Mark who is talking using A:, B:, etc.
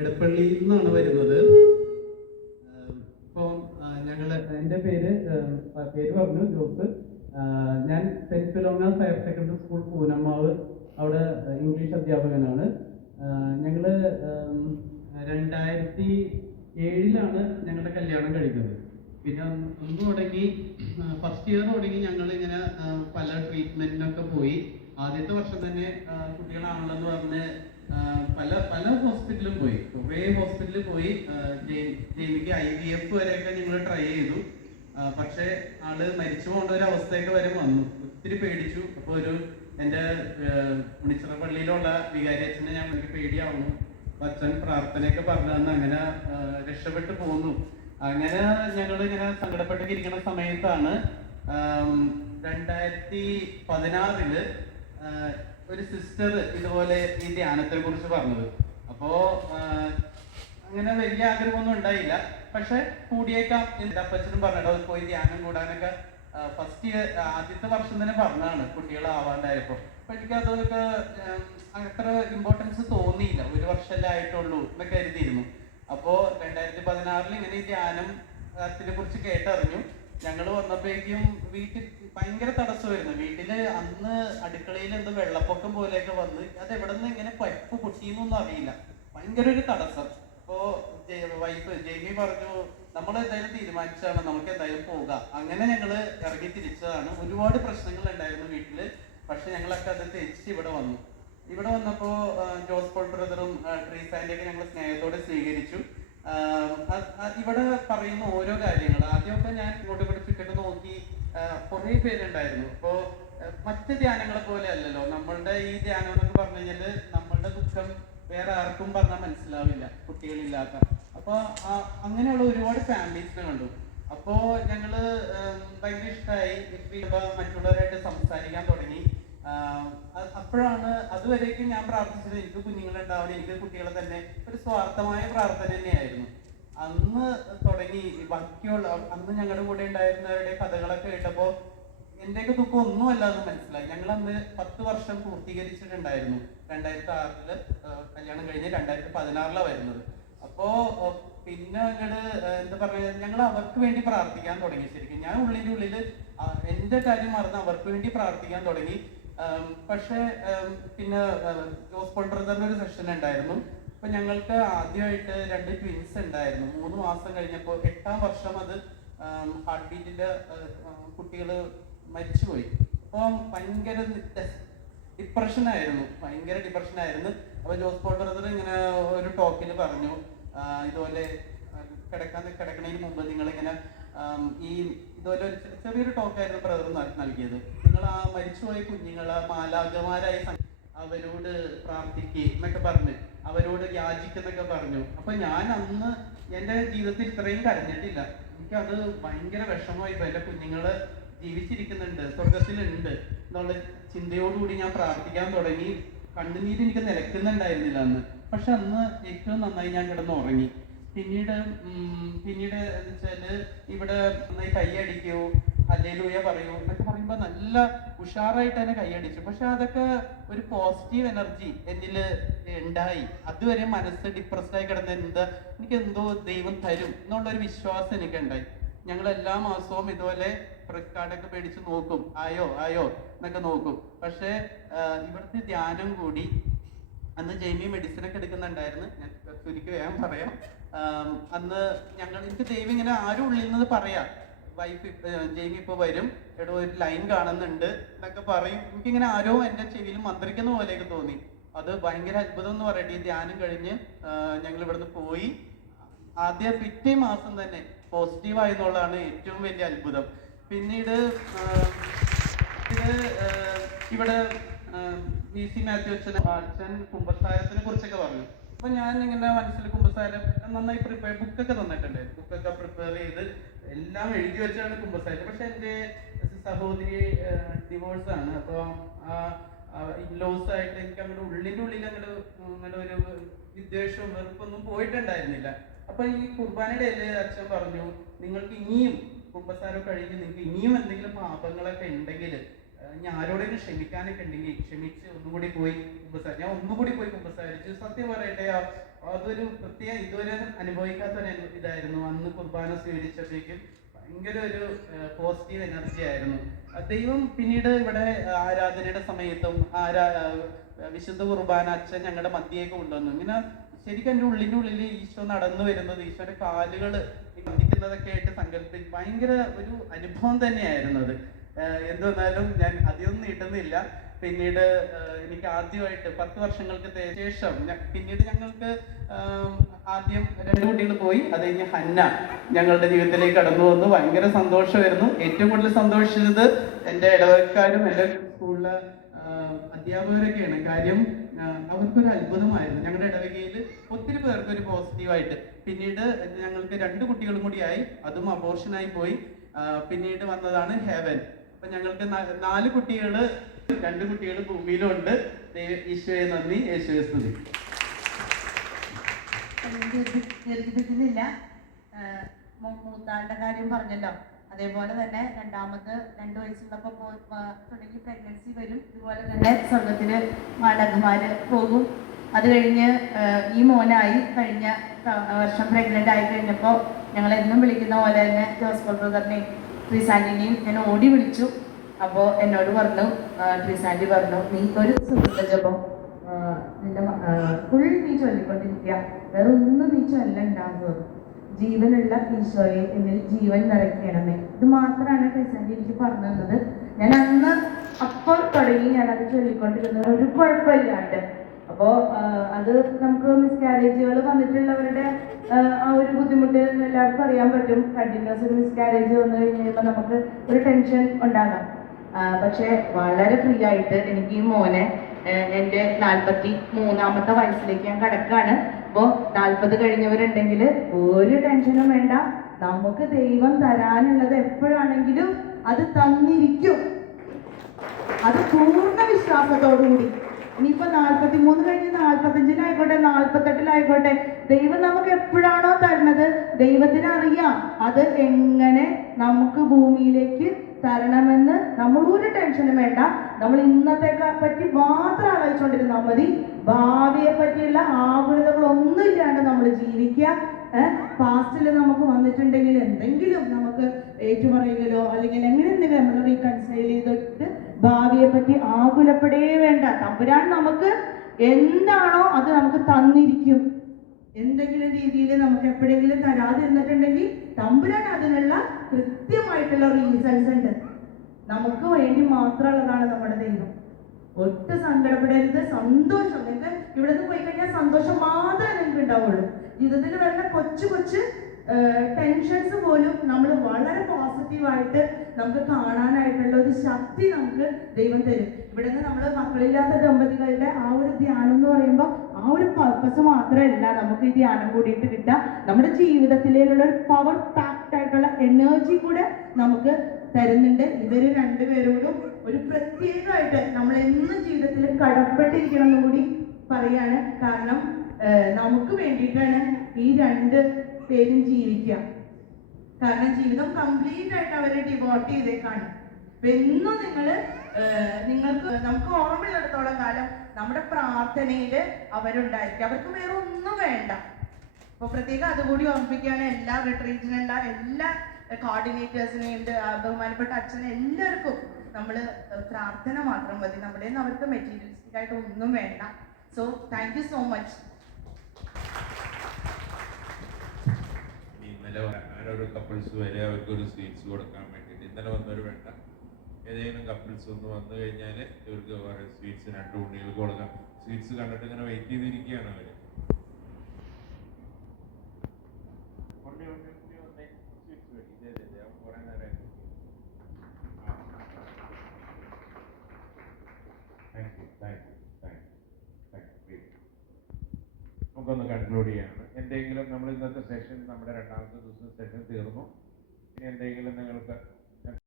A: എടപ്പള്ളിയിൽ നിന്നാണ് വരുന്നത്. ഇപ്പം ആഹ്, എന്റെ പേര് പേര് പറഞ്ഞു ജോസ്. ഞാൻ Saint Philomena's higher secondary school Poonamavu അവിടെ ഇംഗ്ലീഷ് അധ്യാപകനാണ്. ഞങ്ങൾ രണ്ടായിരത്തി ഏഴിലാണ് ഞങ്ങളുടെ കല്യാണം കഴിക്കുന്നത്. പിന്നെ അന്ന് തുടങ്ങി ഫസ്റ്റ് ഇയർ തുടങ്ങി ഞങ്ങൾ ഇങ്ങനെ പല ട്രീറ്റ്മെന്റിനൊക്കെ പോയി. ആദ്യത്തെ വർഷം തന്നെ കുട്ടികളാണല്ലോ എന്ന് പറഞ്ഞ് പല പല ഹോസ്പിറ്റലിലും പോയി. കുറേ ഹോസ്പിറ്റലിൽ പോയി ജെയിമിക്ക് ഐ വി എഫ് വരെയൊക്കെ ഞങ്ങൾ ട്രൈ ചെയ്തു. പക്ഷെ ആൾ മരിച്ചു പോകേണ്ട ഒരു അവസ്ഥയൊക്കെ വരെ വന്നു. ഒത്തിരി പേടിച്ചു. അപ്പോൾ ഒരു എന്റെ ഉണിച്ചിറ പള്ളിയിലുള്ള വികാരി അച്ഛനെ ഞാൻ എനിക്ക് പേടിയാവുന്നു. അച്ഛൻ പ്രാർത്ഥനയൊക്കെ പറഞ്ഞു തന്നു അങ്ങനെ രക്ഷപ്പെട്ടു പോന്നു. അങ്ങനെ ഞങ്ങൾ ഇങ്ങനെ സങ്കടപ്പെട്ടൊക്കെ ഇരിക്കുന്ന സമയത്താണ് രണ്ടായിരത്തി പതിനാറിൽ ഒരു സിസ്റ്റർ ഇതുപോലെ ഈ ധ്യാനത്തെ കുറിച്ച് പറഞ്ഞത്. അപ്പോ അങ്ങനെ വലിയ ആഗ്രഹമൊന്നും ഉണ്ടായില്ല. പക്ഷെ കൂടിയേക്കാം അപ്പച്ചനും പറഞ്ഞിട്ട് പോയി ധ്യാനം കൂടാനൊക്കെ ഫസ്റ്റ് ഇയർ ആദ്യത്തെ വർഷം തന്നെ പറഞ്ഞതാണ് കുട്ടികളാവാണ്ടായപ്പോ. അപ്പൊ എനിക്ക് അതൊക്കെ അത്ര ഇമ്പോർട്ടൻസ് തോന്നിയില്ല. ഒരു വർഷമല്ലേ ആയിട്ടുള്ളൂ എന്ന് കരുതിയിരുന്നു. അപ്പോ രണ്ടായിരത്തി പതിനാറിൽ ഇങ്ങനെ ഈ ധ്യാനം അതിനെ കുറിച്ച് കേട്ടറിഞ്ഞു. ഞങ്ങൾ വന്നപ്പോഴേക്കും വീട്ടിൽ ഭയങ്കര തടസ്സമായിരുന്നു. വീട്ടിൽ അന്ന് അടുക്കളയിൽ എന്തോ വെള്ളപ്പൊക്കം പോലെയൊക്കെ വന്ന് അത് എവിടെ നിന്ന് ഇങ്ങനെ പൈപ്പ് പൊട്ടിയെന്നൊന്നും അറിയില്ല. ഭയങ്കര ഒരു തടസ്സം. അപ്പോ വൈഫ് ജെയ്മി പറഞ്ഞു നമ്മൾ എന്തായാലും തീരുമാനിച്ചതാണ്. നമുക്ക് എന്തായാലും പോകാം. അങ്ങനെ ഞങ്ങൾ ഇറങ്ങി തിരിച്ചതാണ്. ഒരുപാട് പ്രശ്നങ്ങൾ ഉണ്ടായിരുന്നു വീട്ടിൽ. പക്ഷെ ഞങ്ങളൊക്കെ അത് തിരിച്ച് ഇവിടെ വന്നു. ഇവിടെ വന്നപ്പോ ജോസ് പോൾ ബ്രദറും ട്രീസ് ആൻഡിയൊക്കെ ഞങ്ങൾ സ്നേഹത്തോടെ സ്വീകരിച്ചു. ഇവിടെ പറയുന്ന ഓരോ കാര്യങ്ങൾ ആദ്യമൊക്കെ ഞാൻ ഇങ്ങോട്ട് ഇവിടെ നോക്കി കുറെ പേരുണ്ടായിരുന്നു. ഇപ്പോ ആ, മറ്റ് ധ്യാനങ്ങളെ പോലെ അല്ലല്ലോ. നമ്മളുടെ ഈ ധ്യാനം എന്നൊക്കെ പറഞ്ഞു കഴിഞ്ഞാൽ നമ്മളുടെ ദുഃഖം വേറെ ആർക്കും പറഞ്ഞാൽ മനസ്സിലാവില്ല. കുട്ടികളില്ലാത്ത. അപ്പൊ അങ്ങനെ അങ്ങനെയുള്ള ഒരുപാട് ഫാമിലീസിനെ കണ്ടു. അപ്പോ ഞങ്ങൾ ഭയങ്കര ഇഷ്ടമായി മറ്റുള്ളവരായിട്ട് സംസാരിക്കാൻ തുടങ്ങി. അപ്പോഴാണ് അതുവരേക്കും ഞാൻ പ്രാർത്ഥിച്ചത് എനിക്ക് കുഞ്ഞുങ്ങളുണ്ടാവണം. എനിക്ക് കുട്ടികളെ തന്നെ ഒരു സ്വാർത്ഥമായ പ്രാർത്ഥന തന്നെയായിരുന്നു. അന്ന് തുടങ്ങി ബാക്കിയുള്ള അന്ന് ഞങ്ങളുടെ കൂടെ ഉണ്ടായിരുന്നവരുടെ കഥകളൊക്കെ കേട്ടപ്പോ എന്റെയൊക്കെ ദുഃഖം ഒന്നുമല്ല എന്ന് മനസ്സിലായി. ഞങ്ങൾ അന്ന് പത്ത് വർഷം പൂർത്തീകരിച്ചിട്ടുണ്ടായിരുന്നു. രണ്ടായിരത്തി ആറിൽ കല്യാണം കഴിഞ്ഞ് രണ്ടായിരത്തി പതിനാറിലാണ് വരുന്നത്. അപ്പോ പിന്നെ അങ്ങട് എന്താ പറയുക ഞങ്ങൾ അവർക്ക് വേണ്ടി പ്രാർത്ഥിക്കാൻ തുടങ്ങി ശരിക്കും. ഞാൻ ഉള്ളിന്റെ ഉള്ളിൽ എന്റെ കാര്യം മറന്ന് അവർക്ക് വേണ്ടി പ്രാർത്ഥിക്കാൻ തുടങ്ങി. പക്ഷേ പിന്നെ ജോസ് പോൾ തന്നെ ഒരു സെഷൻ ഉണ്ടായിരുന്നു. അപ്പൊ ഞങ്ങൾക്ക് ആദ്യമായിട്ട് രണ്ട് ട്വിൻസ് ഉണ്ടായിരുന്നു. മൂന്ന് മാസം കഴിഞ്ഞപ്പോൾ എട്ടാം വർഷം അത് ഹാർട്ട് ബീറ്റിന്റെ കുട്ടികൾ മരിച്ചുപോയി. അപ്പം ഭയങ്കര ഡിപ്രഷനായിരുന്നു ഭയങ്കര ഡിപ്രഷൻ ആയിരുന്നു. അപ്പൊ ജോസ് ബ്രദർ ഇങ്ങനെ ഒരു ടോക്കിൽ പറഞ്ഞു ഇതുപോലെ കിടക്കാൻ കിടക്കണതിന് മുമ്പ് നിങ്ങൾ ഇങ്ങനെ ഈ ഇതുപോലെ ഒരു ചെറിയൊരു ടോക്കായിരുന്നു ബ്രദർ നൽകിയത്. നിങ്ങൾ ആ മരിച്ചുപോയ കുഞ്ഞുങ്ങളെ മാലാകമാരായി അവരോട് പ്രാർത്ഥിക്കുക എന്നൊക്കെ പറഞ്ഞ്. അവരോട് യാചിക്കുന്നൊക്കെ പറഞ്ഞു. അപ്പൊ ഞാൻ അന്ന് എന്റെ ജീവിതത്തിൽ ഇത്രയും കരഞ്ഞിട്ടില്ല. എനിക്കത് ഭയങ്കര വിഷമമായി എന്റെ കുഞ്ഞുങ്ങൾ ജീവിച്ചിരിക്കുന്നുണ്ട് സ്വർഗത്തിലുണ്ട് എന്നുള്ള ചിന്തയോടുകൂടി ഞാൻ പ്രാർത്ഥിക്കാൻ തുടങ്ങി. കണ്ണുനീര് എനിക്ക് നിലക്കുന്നുണ്ടായിരുന്നില്ല അന്ന്. പക്ഷെ അന്ന് ഏറ്റവും നന്നായി ഞാൻ കിടന്ന് ഉറങ്ങി. പിന്നീട് പിന്നീട് എന്ന് വെച്ചാൽ ഇവിടെ നന്നായി കൈയടിക്കൂ അല്ലേലൂയ പറയൂ. എന്നൊക്കെ പറയുമ്പോ നല്ല ഉഷാറായിട്ട് തന്നെ കൈയടിച്ചു. പക്ഷെ അതൊക്കെ ഒരു പോസിറ്റീവ് എനർജി എന്നിൽ ഉണ്ടായി. അതുവരെ മനസ്സ് ഡിപ്രസ്ഡ് ആയി കിടന്ന എന്താ എനിക്ക് എന്തോ ദൈവം തരും എന്നുള്ള ഒരു വിശ്വാസം എനിക്ക് ഉണ്ടായി ഞങ്ങൾ എല്ലാ മാസവും ഇതുപോലെ പ്രസ് കാർഡൊക്കെ പേടിച്ച് നോക്കും. ആയോ ആയോ എന്നൊക്കെ നോക്കും. പക്ഷേ ഇവിടുത്തെ ധ്യാനം കൂടി അന്ന് ജെയ്മി മെഡിസിൻ ഒക്കെ എടുക്കുന്നുണ്ടായിരുന്നു. ഞാൻ ചുരുക്കി വേഗം പറയാം. അന്ന് ഞങ്ങൾ എനിക്ക് ദൈവം ഇങ്ങനെ ആരും ഉള്ളിൽ നിന്ന് പറയാം. വൈഫ് ജെയിമി ഇപ്പൊ വരും. എടോ ഒരു ലൈൻ കാണുന്നുണ്ട് എന്നൊക്കെ പറയും. എനിക്കിങ്ങനെ ആരോ എന്റെ ചെവിയിൽ മന്ത്രിക്കുന്ന പോലെയൊക്കെ തോന്നി. അത് ഭയങ്കര അത്ഭുതം എന്ന് പറയട്ടെ. ഈ ധ്യാനം കഴിഞ്ഞ് ഞങ്ങൾ ഇവിടുന്ന് പോയി. ആദ്യ പിറ്റേ മാസം തന്നെ പോസിറ്റീവ് ആയെന്നുള്ളതാണ് ഏറ്റവും വലിയ അത്ഭുതം. പിന്നീട് ഇത് ഇവിടെ വി സി മാത്യു അച്ഛൻ അച്ഛൻ കുമ്പസാരത്തിനെ കുറിച്ചൊക്കെ പറഞ്ഞു. അപ്പൊ ഞാൻ ഇങ്ങനെ മനസ്സിൽ കുമ്പസാരം നന്നായി പ്രിപ്പയർ ബുക്കൊക്കെ തന്നിട്ടുണ്ട് ബുക്കൊക്കെ പ്രിപ്പയർ ചെയ്ത് എല്ലാം എഴുതി വെച്ചാണ് കുമ്പസാരിച്ചത് പക്ഷെ എന്റെ സഹോദരി ഡിവോഴ്സ് ആണ്. അപ്പോൾ ഇൻലോസ് ആയിട്ട് എനിക്ക് അങ്ങോട്ട് ഉള്ളിന്റെ ഉള്ളിൽ അങ്ങോട്ട് അങ്ങനെ ഒരു വിദ്വേഷവും വെറുപ്പൊന്നും പോയിട്ടുണ്ടായിരുന്നില്ല. അപ്പൊ ഈ കുർബാനയുടെ അല്ലേ അച്ഛൻ പറഞ്ഞു നിങ്ങൾക്ക് ഇനിയും കുമ്പസാരം കഴിഞ്ഞ് നിങ്ങൾക്ക് ഇനിയും എന്തെങ്കിലും പാപങ്ങളൊക്കെ ഉണ്ടെങ്കിൽ ഇനി ആരോടെങ്കിലും ക്ഷമിക്കാനൊക്കെ ഉണ്ടെങ്കിൽ ക്ഷമിച്ച് ഒന്നുകൂടി പോയി കുമ്പസാ ഞാൻ ഒന്നുകൂടി പോയി കുമ്പസാരിച്ചു. സത്യം പറയട്ടെ അതൊരു പ്രത്യേക ഇതുവരെ അനുഭവിക്കാത്ത ഒരു ഇതായിരുന്നു. അന്ന് കുർബാന സ്വീകരിച്ചപ്പോഴേക്കും ഭയങ്കര ഒരു പോസിറ്റീവ് എനർജി ആയിരുന്നു. ദൈവം പിന്നീട് ഇവിടെ ആരാധനയുടെ സമയത്തും ആരാ വിശുദ്ധ കുർബാന അച്ഛൻ ഞങ്ങളുടെ മധ്യയൊക്കെ കൊണ്ടുവന്നു. ഇങ്ങനെ ശരിക്കും എന്റെ ഉള്ളിന്റെ ഉള്ളിൽ ഈശോ നടന്നു വരുന്നത് ഈശോയുടെ കാലുകൾ ബന്ധിക്കുന്നതൊക്കെ ആയിട്ട് സങ്കല്പി ഭയങ്കര ഒരു അനുഭവം തന്നെയായിരുന്നു അത്. ആഹ് എന്ത് വന്നാലും ഞാൻ അധികം നീട്ടുന്നില്ല. പിന്നീട് എനിക്ക് ആദ്യമായിട്ട് പത്ത് വർഷങ്ങൾക്ക് ശേഷം പിന്നീട് ഞങ്ങൾക്ക് ആദ്യം രണ്ട് കുട്ടികൾ പോയി. അത് കഴിഞ്ഞ് ഹന്ന ഞങ്ങളുടെ ജീവിതത്തിലേക്ക് കടന്നു വന്നു. ഭയങ്കര സന്തോഷമായിരുന്നു. ഏറ്റവും കൂടുതൽ സന്തോഷിച്ചത് എന്റെ ഇടവക്കാരും എന്റെ സ്കൂളിലെ അധ്യാപകരൊക്കെയാണ്. കാര്യം അവർക്കൊരു അത്ഭുതമായിരുന്നു. ഞങ്ങളുടെ ഇടവകയിൽ ഒത്തിരി പേർക്ക് ഒരു പോസിറ്റീവായിട്ട്. പിന്നീട് ഞങ്ങൾക്ക് രണ്ട് കുട്ടികളും കൂടിയായി അതും അബോർഷനായി പോയി. പിന്നീട് വന്നതാണ് ഹെവൻ. അപ്പൊ ഞങ്ങൾക്ക് നാല് കുട്ടികൾ രണ്ട് കുട്ടികൾ ഭൂമിയിലുണ്ട്. ഈശോയെ നന്ദി യേശുവെ സ്തുതി.
B: ദീർഘി- ദീർഘിപ്പിക്കുന്നില്ല മൂത്താളുടെ കാര്യം പറഞ്ഞല്ലോ. അതേപോലെ തന്നെ രണ്ടാമത് രണ്ടു വയസ്സുള്ളപ്പോൾ തുടങ്ങി പ്രഗ്നൻസി വരും. ഇതുപോലെ തന്നെ സ്വർഗത്തിന് മാടകമാര് പോകും. അത് കഴിഞ്ഞ് ഈ മോനായി കഴിഞ്ഞ വർഷം പ്രഗ്നന്റ് ആയി കഴിഞ്ഞപ്പോൾ ഞങ്ങൾ എന്നും വിളിക്കുന്ന പോലെ തന്നെ ജോസ് ബ്രദറിനെയും ട്രീസാന്റിനെയും ഞാൻ ഓടി വിളിച്ചു. അപ്പോൾ എന്നോട് പറഞ്ഞു ട്രീസാന്റി പറഞ്ഞു നീ ഒരു സുഹൃത്ത ജപം നിന്റെ ഫുൾ നീ ചൊല്ലിക്കൊണ്ടിരിക്കുക വേറെ ഒന്നും നീ ചൊല്ലണ്ടാകുന്നത് ജീവനുള്ള ഈശോയെ എന്നിൽ ജീവൻ നിറയ്ക്കണമേ. ഇത് മാത്രമാണ് ക്രിസ്റ്റാന്റി എനിക്ക് പറഞ്ഞു തന്നത്. ഞാൻ അന്ന് അപ്പോൾ തുടങ്ങി ഞാൻ അത് ചൊല്ലിക്കൊണ്ടിരുന്നത്. ഒരു കുഴപ്പമില്ലാണ്ട്. അപ്പോൾ അത് നമുക്ക് മിസ്കാരേജുകൾ വന്നിട്ടുള്ളവരുടെ ആ ഒരു ബുദ്ധിമുട്ട് എല്ലാവർക്കും അറിയാൻ പറ്റും. കണ്ടിന്യൂസ് മിസ്കാരേജ് വന്നു കഴിഞ്ഞപ്പോൾ നമുക്ക് ഒരു ടെൻഷൻ ഉണ്ടാകാം. പക്ഷേ വളരെ ഫ്രീ ആയിട്ട് എനിക്ക് ഈ മോനെ എന്റെ നാൽപ്പത്തി മൂന്നാമത്തെ വയസ്സിലേക്ക് ഞാൻ കടക്കാണ്. അപ്പോൾ നാൽപ്പത് കഴിഞ്ഞവരുണ്ടെങ്കിൽ ഒരു ടെൻഷനും വേണ്ട. നമുക്ക് ദൈവം തരാനുള്ളത് എപ്പോഴാണെങ്കിലും അത് തന്നിരിക്കും. അത് പൂർണ വിശ്വാസത്തോടുകൂടി. ഇനിയിപ്പോ നാൽപ്പത്തി മൂന്ന് കഴിഞ്ഞ് നാൽപ്പത്തഞ്ചിലായിക്കോട്ടെ നാൽപ്പത്തെട്ടിലായിക്കോട്ടെ ദൈവം നമുക്ക് എപ്പോഴാണോ തരുന്നത് ദൈവത്തിന് അറിയാം. അത് എങ്ങനെ നമുക്ക് ഭൂമിയിലേക്ക് തരണമെന്ന്. നമ്മൾ ഒരു ടെൻഷനും വേണ്ട. നമ്മൾ ഇന്നത്തെ പറ്റി മാത്രം ആലോചിച്ചുകൊണ്ടിരുന്നാൽ മതി. ഭാവിയെ പറ്റിയുള്ള ആകുലതകളൊന്നും ഇല്ലാണ്ട് നമ്മൾ ജീവിക്കുക പാസ്റ്റിൽ നമുക്ക് വന്നിട്ടുണ്ടെങ്കിൽ എന്തെങ്കിലും നമുക്ക് ഏറ്റുപറയുകയോ അല്ലെങ്കിൽ എങ്ങനെ എന്തെങ്കിലും നമ്മൾ റീകൺസൈൽ ചെയ്തിട്ട് ഭാവിയെ പറ്റി ആകുലപ്പെടേ വേണ്ട. തമ്പുരാൻ നമുക്ക് എന്താണോ അത് നമുക്ക് തന്നിരിക്കും. എന്തെങ്കിലും രീതിയിൽ നമുക്ക് എപ്പോഴെങ്കിലും തരാതെ തരാതിരുന്നിട്ടുണ്ടെങ്കിൽ തമ്പുരാൻ അതിനുള്ള കൃത്യമായിട്ടുള്ള റീസൺസ് ഉണ്ട്. നമുക്ക് വേണ്ടി മാത്രമുള്ളതാണ് നമ്മുടെ ദൈവം. ഒട്ടും സങ്കടപ്പെടരുത് സന്തോഷം. നിങ്ങൾക്ക് ഇവിടെ നിന്ന് പോയി കഴിഞ്ഞാൽ സന്തോഷം മാത്രമേ നിങ്ങൾക്ക് ഉണ്ടാവുള്ളൂ ജീവിതത്തിൽ വരുന്ന കൊച്ചു കൊച്ചു ടെൻഷൻസ് പോലും നമ്മൾ വളരെ പോസിറ്റീവായിട്ട് നമുക്ക് കാണാനായിട്ടുള്ള ഒരു ശക്തി നമുക്ക് ദൈവം തരും. ഇവിടെ നിന്ന് നമ്മൾ മക്കളില്ലാത്ത ദമ്പതികളുടെ ആ ഒരു ധ്യാനം എന്ന് പറയുമ്പോൾ ആ ഒരു പർപ്പസ് മാത്രമല്ല നമുക്ക് ഈ ധ്യാനം കൂടിയിട്ട് കിട്ടുക. നമ്മുടെ ജീവിതത്തിലേക്കുള്ള ഒരു പവർ പാക്ഡ് ആയിട്ടുള്ള എനർജി കൂടെ നമുക്ക് തരുന്നുണ്ട്. ഇവർ രണ്ടുപേരോടും ഒരു പ്രത്യേകമായിട്ട് നമ്മൾ എന്നും ജീവിതത്തിൽ കടപ്പെട്ടിരിക്കണം എന്ന് കൂടി പറയാണ്. കാരണം നമുക്ക് വേണ്ടിയിട്ടാണ് ഈ രണ്ട് പേരും ജീവിക്കാം കാരണം ജീവിതം കംപ്ലീറ്റ് ആയിട്ട് അവരെ ഡിവോട്ട് ചെയ്തേക്കാണ്. എന്നും നിങ്ങൾ നിങ്ങൾക്ക് നമുക്ക് ഓർമ്മയുള്ളിടത്തോളം കാലം നമ്മുടെ പ്രാർത്ഥനയിൽ അവരുണ്ടായിരിക്കും. അവർക്ക് വേറെ ഒന്നും വേണ്ട. അപ്പൊ പ്രത്യേകം അതുകൂടി ഓർമ്മിപ്പിക്കുകയാണ്. എല്ലാ റിട്രീറ്റിനുള്ള എല്ലാ കോർഡിനേറ്റേഴ്സിനെയും ബഹുമാനപ്പെട്ട അച്ഛനെ എല്ലാവർക്കും നമ്മൾ പ്രാർത്ഥന മാത്രം മതി. നമ്മുടെ അവർക്ക് മെറ്റീരിയലിസ്റ്റിക് ആയിട്ട് ഒന്നും വേണ്ട. So thank you so much
C: ഇന്നലെ ഒരു കപ്പിൾസ് വരെ അവർക്ക് ഒരു സ്വീറ്റ്സ് കൊടുക്കാൻ വേണ്ടിയിട്ട്. ഇന്നലെ വന്നവർ വേണ്ട. ഏതെങ്കിലും കപ്പിൾസ് ഒന്ന് വന്നു കഴിഞ്ഞാൽ ഇവർക്ക് കുറേ സ്വീറ്റ്സ് രണ്ട് ഉണ്ണികൾക്ക് കൊടുക്കാം. സ്വീറ്റ്സ് കണ്ടിട്ട് ഇങ്ങനെ വെയിറ്റ് ചെയ്തിരിക്കുകയാണ് അവർ വേണ്ടി. നമുക്കൊന്ന് കൺക്ലൂഡ് ചെയ്യാണ് എന്തെങ്കിലും നമ്മൾ ഇന്നത്തെ സെഷൻ നമ്മുടെ രണ്ടാമത്തെ ദിവസം സെഷൻ തീർന്നു. ഇനി എന്തെങ്കിലും നിങ്ങൾക്ക്